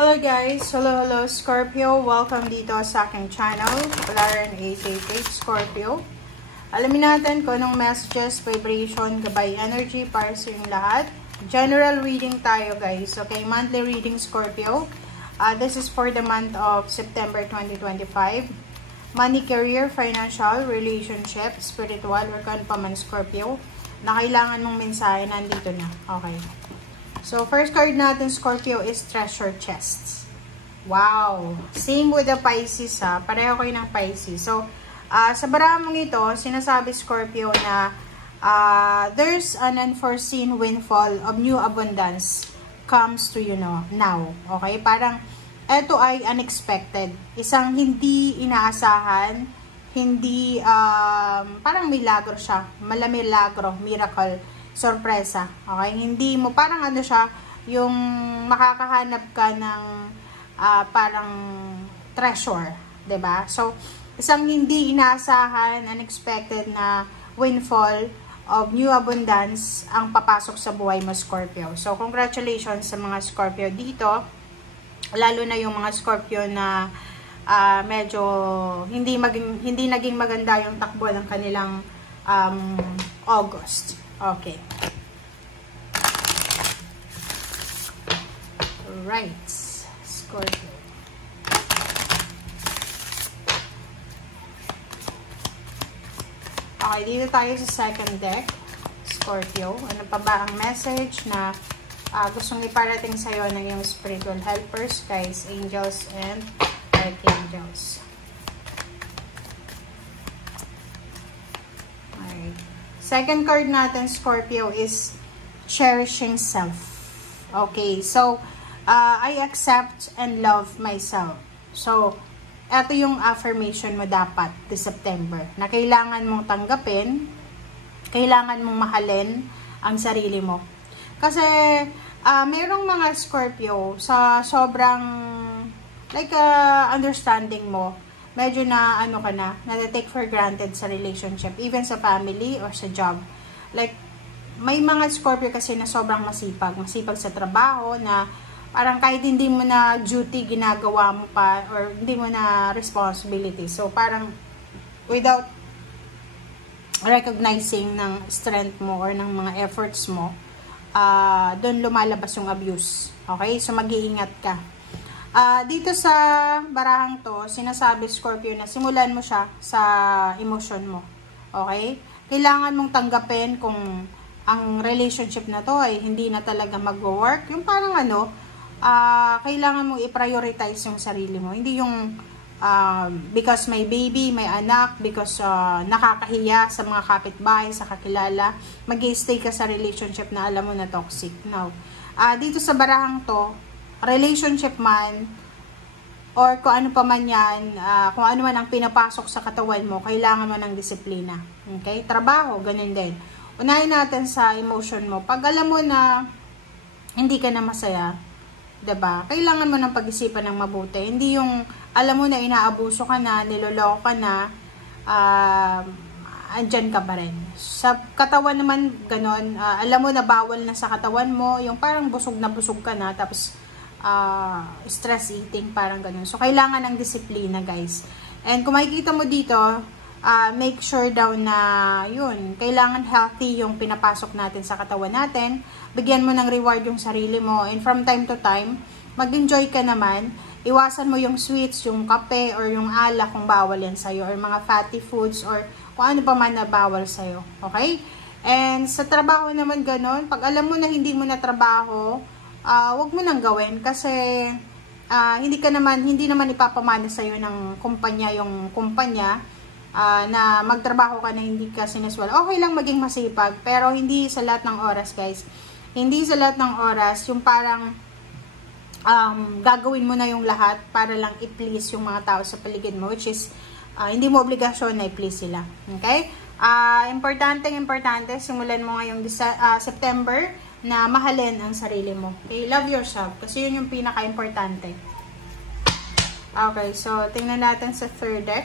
Hello guys! Hello Scorpio! Welcome dito sa aking channel, Polaran 888 Scorpio. Alamin natin kung anong messages, vibration, gabay energy para sa yung lahat. General reading tayo guys. Okay, monthly reading Scorpio. This is for the month of September 2025. Money, career, financial, relationship, spiritual, or kung pa man Scorpio, na kailangan mong mensahe, nandito na. Okay. So, first card natin, Scorpio, is Treasure Chests. Wow! Same with the Pisces, ha? Pareho kayo ng Pisces. So, sa baramong ito, sinasabi, Scorpio, na there's an unforeseen windfall of new abundance comes to you now. Okay? Parang, eto ay unexpected. Isang hindi inaasahan, hindi, parang milagro siya. Malamilagro, miracle, sorpresa. Okay? Hindi mo, parang ano siya, yung makakahanap ka ng parang treasure. 'Di ba? So, isang hindi inaasahan, unexpected na windfall of new abundance ang papasok sa buhay mo, Scorpio. So, congratulations sa mga Scorpio dito. Lalo na yung mga Scorpio na medyo hindi naging maganda yung takbo ng kanilang August. Okay. Right. Scorpio. Okay, dito tayo sa second deck. Scorpio. Ano pa ba ang message na gustong iparating sa'yo ng iyong spiritual helpers, guys, angels and archangels? Second card natin, Scorpio, is cherishing self. Okay, so, I accept and love myself. So, eto yung affirmation mo dapat this September, na kailangan mong tanggapin, kailangan mong mahalin ang sarili mo. Kasi, merong mga Scorpio, sa sobrang, like, understanding mo, medyo na ano ka na take for granted sa relationship, even sa family or sa job. Like, may mga Scorpio kasi na sobrang masipag sa trabaho, na parang kahit hindi mo na duty ginagawa mo pa, or hindi mo na responsibility. So, parang without recognizing ng strength mo or ng mga efforts mo, doon lumalabas yung abuse. Okay? So, mag-iingat ka. Dito sa barahang to, sinasabi, Scorpio, na simulan mo siya sa emotion mo. Okay? Kailangan mong tanggapin kung ang relationship na to ay hindi na talaga mag-work. Yung parang kailangan mong i-prioritize yung sarili mo. Hindi yung because may baby, may anak, because nakakahiya sa mga kapitbahay, sa kakilala, mag-stay ka sa relationship na alam mo na toxic. Now, dito sa barahang to, relationship man, or kung ano pa man yan, kung ano man ang pinapasok sa katawan mo, kailangan mo ng disiplina. Okay? Trabaho, ganun din. Unahin natin sa emotion mo. Pag alam mo na hindi ka na masaya, diba? Kailangan mo ng pag-isipan ng mabuti. Hindi yung alam mo na inaabuso ka na, niloloko ka na, andyan ka pa rin. Sa katawan naman, ganun, alam mo na bawal na sa katawan mo, yung parang busog na busog ka na, tapos stress eating, parang ganun. So, kailangan ng disiplina, guys. And kung makikita mo dito, make sure daw na yun, kailangan healthy yung pinapasok natin sa katawan natin. Bigyan mo ng reward yung sarili mo. And from time to time, mag-enjoy ka naman. Iwasan mo yung sweets, yung kape, or yung alak kung bawal yan sa'yo, or mga fatty foods, or kung ano pa man na bawal sa'yo. Okay? And sa trabaho naman ganun, pag alam mo na hindi mo na trabaho, wag mo nang gawin kasi hindi naman ipapamana sa iyo ng kumpanya yung kumpanya na magtrabaho ka na hindi ka sinaswal. Okay lang maging masipag, pero hindi sa lahat ng oras, guys. Hindi sa lahat ng oras yung parang gagawin mo na yung lahat para lang i-please yung mga tao sa paligid mo, which is hindi mo obligasyon na i-please sila. Okay? Importante, simulan mo ngayong September na mahalin ang sarili mo. Okay? Love yourself. Kasi yun yung pinaka-importante. Okay, so tingnan natin sa third deck.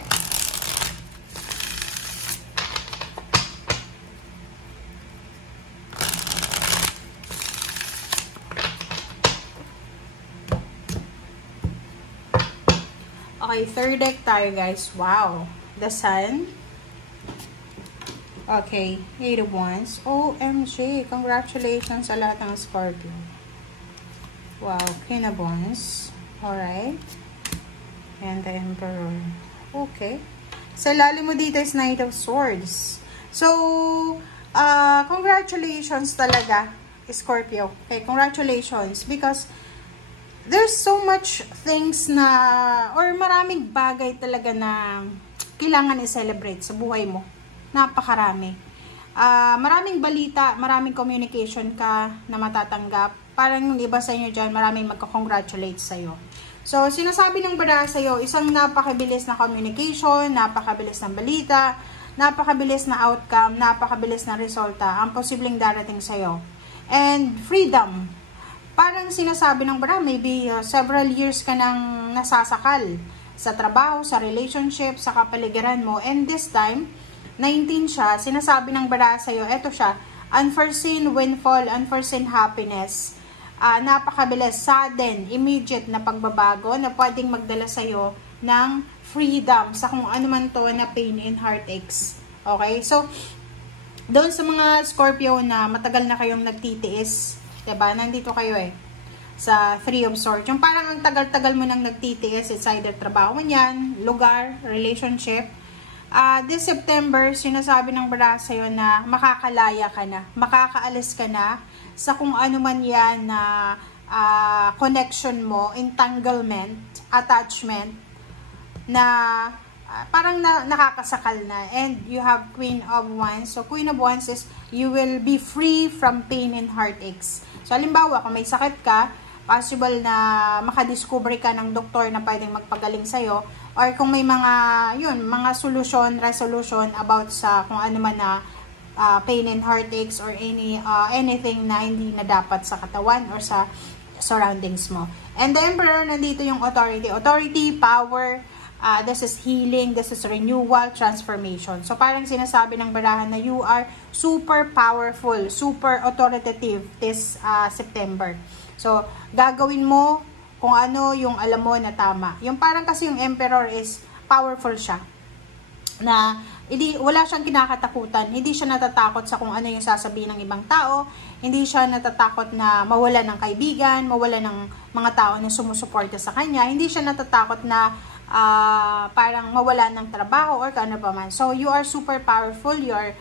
Okay, third deck tayo guys. Wow. The Sun. Okay, 8 of Wands. OMG, congratulations sa lahat ng Scorpio. Wow, Queen of Wands. Alright. And the Emperor. Okay. Sa lalim mo dito is Knight of Swords. So, congratulations talaga, Scorpio. Okay, congratulations. Because, there's so much things na, or maraming bagay talaga na kailangan i-celebrate sa buhay mo. Napakarami. Maraming balita, maraming communication ka na matatanggap. Parang yung iba sa inyo dyan, maraming magka-congratulate sa'yo. So, sinasabi ng bada sa'yo, isang napakabilis na communication, napakabilis na balita, napakabilis na outcome, napakabilis na resulta, ang posibleng darating sa'yo. And freedom. Parang sinasabi ng bada, maybe several years ka nang nasasakal sa trabaho, sa relationship, sa kapaligiran mo. And this time, 19 siya, sinasabi ng bada sa'yo, eto siya, unforeseen windfall, unforeseen happiness, napakabilis, sudden, immediate na pagbabago na pwedeng magdala sa'yo ng freedom sa kung ano man to na pain and heartaches. Okay? So, doon sa mga Scorpio na matagal na kayong nagtitiis, diba? Nandito kayo sa 3 of Swords. Yung parang ang tagal-tagal mo nang nagtitiis, it's either trabaho man yan, lugar, relationship. This September, sinasabi ng bada sa'yo na makakalaya ka na, makakaalis ka na sa kung ano man yan na connection mo, entanglement, attachment, na parang nakakasakal na. And you have Queen of Wands. So, Queen of Wands is you will be free from pain and heartaches. So, halimbawa, kung may sakit ka, possible na makadiscover ka ng doktor na pwedeng magpagaling sa'yo. Or kung may mga, mga solusyon, resolution about sa kung ano man na pain and heartaches or anything na hindi na dapat sa katawan or sa surroundings mo. And the Emperor, nandito yung authority. Authority, power, this is healing, this is renewal, transformation. So, parang sinasabi ng barahan na you are super powerful, super authoritative this September. So, gagawin mo kung ano yung alam mo na tama. Yung parang kasi yung Emperor is powerful siya. Na wala siyang kinakatakutan, hindi siya natatakot sa kung ano yung sasabihin ng ibang tao, hindi siya natatakot na mawala ng kaibigan, mawala ng mga tao na sumusuporta sa kanya, hindi siya natatakot na parang mawala ng trabaho or kano pa man. So, you are super powerful, you are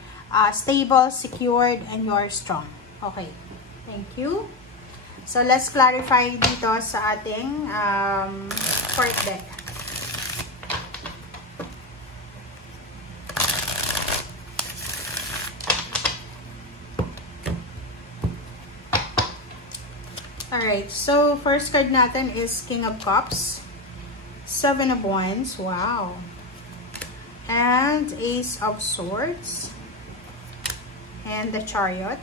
stable, secured, and you are strong. Okay. Thank you. So, let's clarify dito sa ating fourth deck. Alright, so first card natin is King of Cups, 7 of Wands, wow, and Ace of Swords, and the Chariot.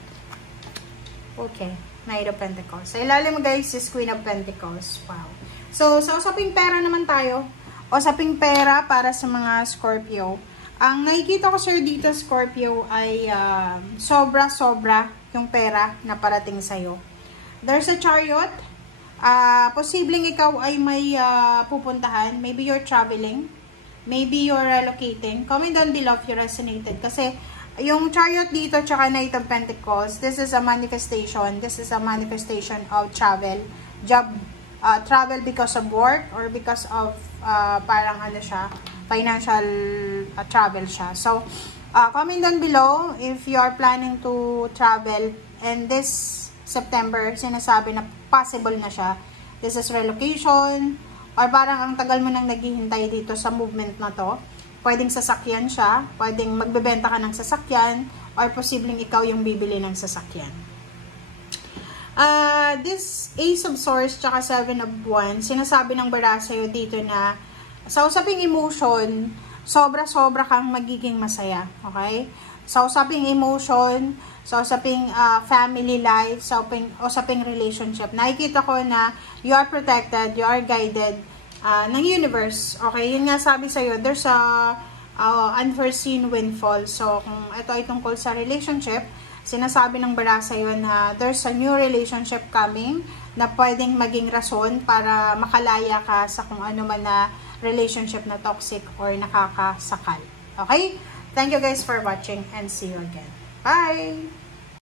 Okay, Knight of Pentacles. Sa ilalim mo guys is Queen of Pentacles, wow. So, sa usaping pera naman tayo, usaping pera para sa mga Scorpio. Ang nakikita ko sir dito, Scorpio, ay sobra-sobra yung pera na parating sa'yo. There's a Chariot. Posibleng ikaw ay may pupuntahan. Maybe you're traveling. Maybe you're relocating. Comment down below if you resonated. Kasi yung Chariot dito, tsaka Knight of Pentacles, this is a manifestation. This is a manifestation of travel. Job, travel because of work or because of parang ano siya, financial travel siya. So, comment down below if you are planning to travel and this September, sinasabi na possible na siya. This is relocation, or parang ang tagal mo nang naghihintay dito sa movement na to. Pwedeng sasakyan siya, pwedeng magbebenta ka ng sasakyan, or posibleng ikaw yung bibili ng sasakyan. This Ace of Swords, tsaka 7 of Wands, sinasabi ng bara sa'yo dito na sa usaping emotion, sobra-sobra kang magiging masaya. Okay? Sa usaping emotion, sa usaping family life, sa usaping relationship, nakikita ko na you are protected, you are guided ng universe. Okay, yun nga sabi sa'yo, there's a unforeseen windfall. So, kung ito ay tungkol sa relationship, sinasabi ng bara sa'yo na there's a new relationship coming na pwedeng maging rason para makalaya ka sa kung ano man na relationship na toxic or nakakasakal. Okay? Thank you guys for watching and see you again. Bye!